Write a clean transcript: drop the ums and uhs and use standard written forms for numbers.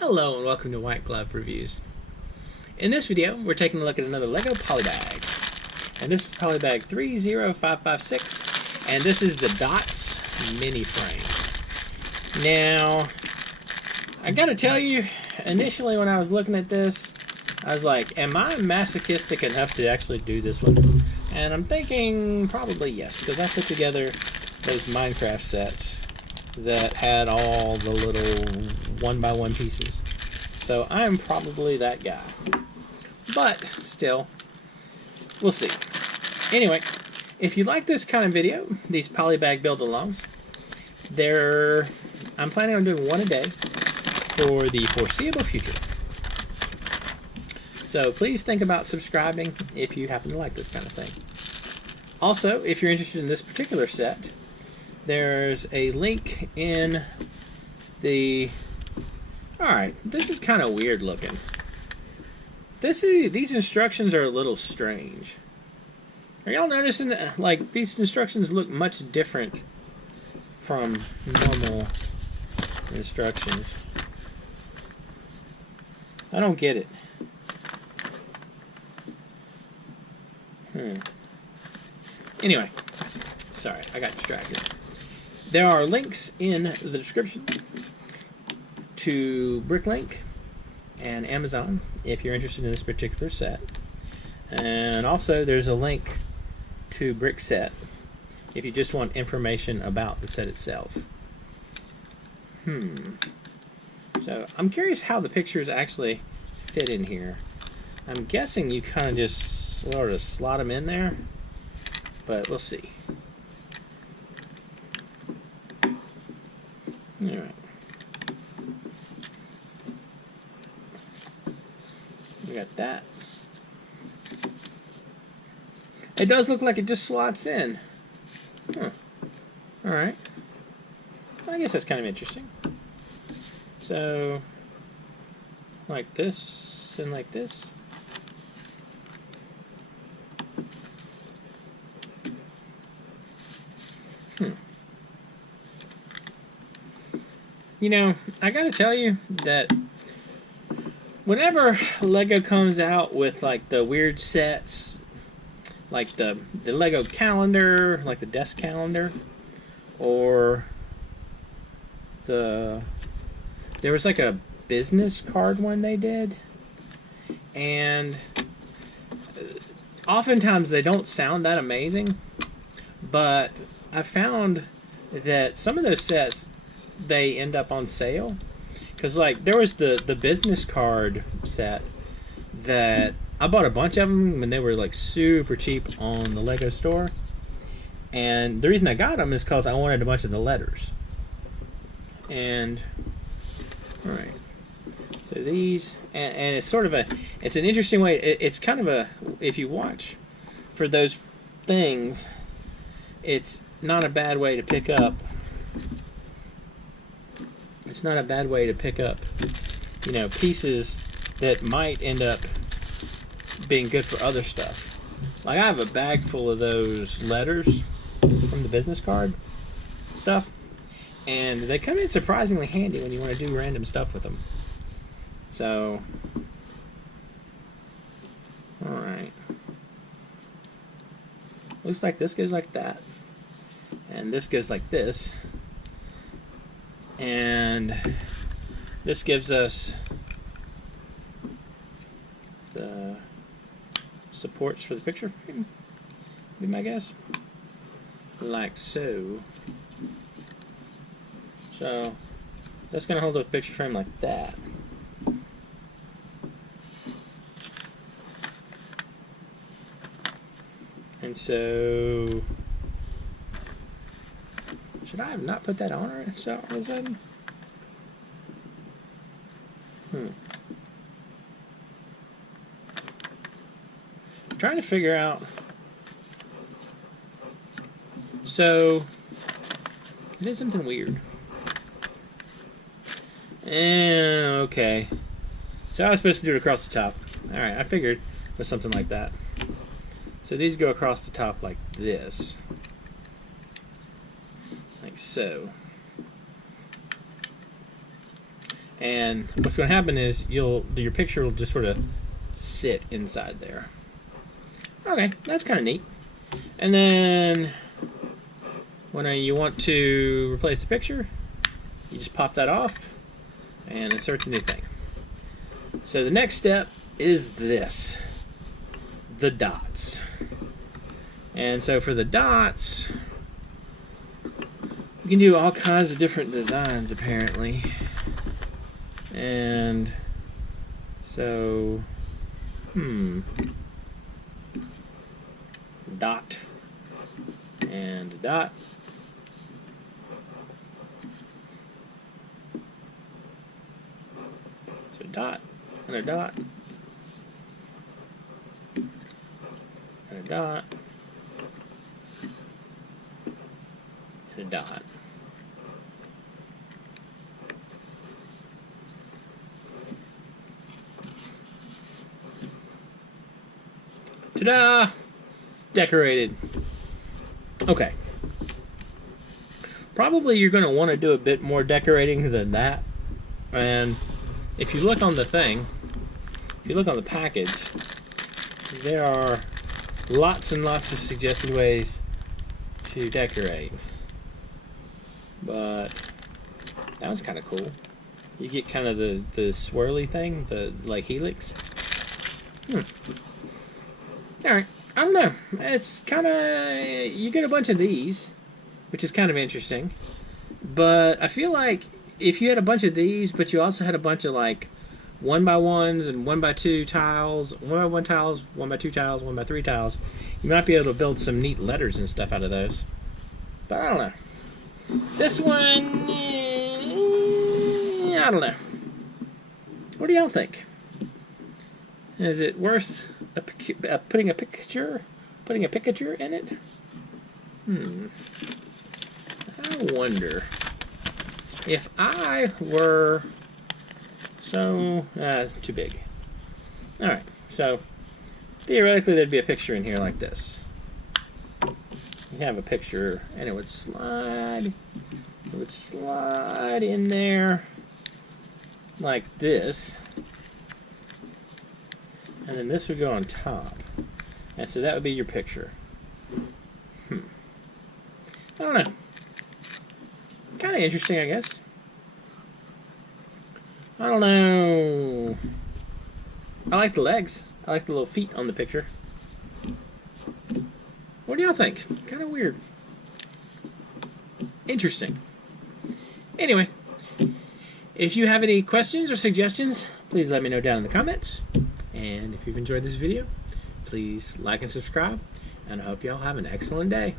Hello and welcome to White Glove Reviews. In this video, we're taking a look at another LEGO Polybag. And this is Polybag 30556, and this is the Dots mini frame. Now, I gotta tell you, initially when I was looking at this, I was like, am I masochistic enough to actually do this one? And I'm thinking probably yes, because I put together those Minecraft sets that had all the little one-by-one pieces. So I'm probably that guy. But still, we'll see. Anyway, if you like this kind of video, these Polybag build-alongs, I'm planning on doing one a day for the foreseeable future. So please think about subscribing if you happen to like this kind of thing. Also, if you're interested in this particular set, there's a link in the... Alright, this is kind of weird looking. These instructions are a little strange. Are y'all noticing that, like, these instructions look much different from normal instructions? I don't get it. Anyway, sorry, I got distracted. There are links in the description to Bricklink and Amazon if you're interested in this particular set. And also there's a link to Brickset if you just want information about the set itself. So I'm curious how the pictures actually fit in here. I'm guessing you kind of just sort of slot them in there, but we'll see. Alright. We got that. It does look like it just slots in. Alright. I guess that's kind of interesting. So, like this and like this. You know, I gotta tell you that whenever LEGO comes out with like the weird sets, like the LEGO calendar, like the desk calendar, or there was like a business card one they did, and oftentimes they don't sound that amazing, but I found that some of those sets, they end up on sale. Because like there was the business card set that I bought a bunch of them when they were like super cheap on the LEGO store, and the reason I got them is because I wanted a bunch of the letters. And alright, so these, and it's sort of it's an interesting way. It's kind of a, if you watch for those things, it's not a bad way to pick up. It's not a bad way to pick up, you know, pieces that might end up being good for other stuff. Like I have a bag full of those letters from the business card stuff, and they come in surprisingly handy when you want to do random stuff with them. So, alright. Looks like this goes like that, and this goes like this. And this gives us the supports for the picture frame, be my guess, like so. So that's going to hold the picture frame like that. And so, should I have not put that on her so all of a sudden? I'm trying to figure out. So, I did something weird. Okay. So I was supposed to do it across the top. Alright, I figured it was something like that. So these go across the top like this. Like so. And what's going to happen is your picture will just sort of sit inside there. Okay, that's kind of neat. And then when you want to replace the picture, you just pop that off and insert the new thing. So the next step is this, the dots. And so for the dots, you can do all kinds of different designs apparently. And so, dot and a dot. So dot and a dot and a dot and a dot. Ta-da! Decorated. Okay. Probably you're going to want to do a bit more decorating than that. And if you look on the thing, if you look on the package, there are lots and lots of suggested ways to decorate. But that was kind of cool. You get kind of the swirly thing, the like helix. Alright, I don't know. It's kind of, you get a bunch of these, which is kind of interesting. But I feel like if you had a bunch of these, but you also had a bunch of like 1x1s and 1x2 tiles, 1x1 tiles, 1x2 tiles, 1x3 tiles, you might be able to build some neat letters and stuff out of those. But I don't know. This one, I don't know. What do y'all think? Is it worth putting a picture in it? I wonder if I were so. It's too big. All right, so theoretically there'd be a picture in here like this. You have a picture, and it would slide. It would slide in there like this. And then this would go on top. And so that would be your picture. I don't know. Kind of interesting, I guess. I don't know. I like the legs. I like the little feet on the picture. What do y'all think? Kind of weird. Interesting. Anyway, if you have any questions or suggestions, please let me know down in the comments. And if you've enjoyed this video, please like and subscribe, and I hope y'all have an excellent day.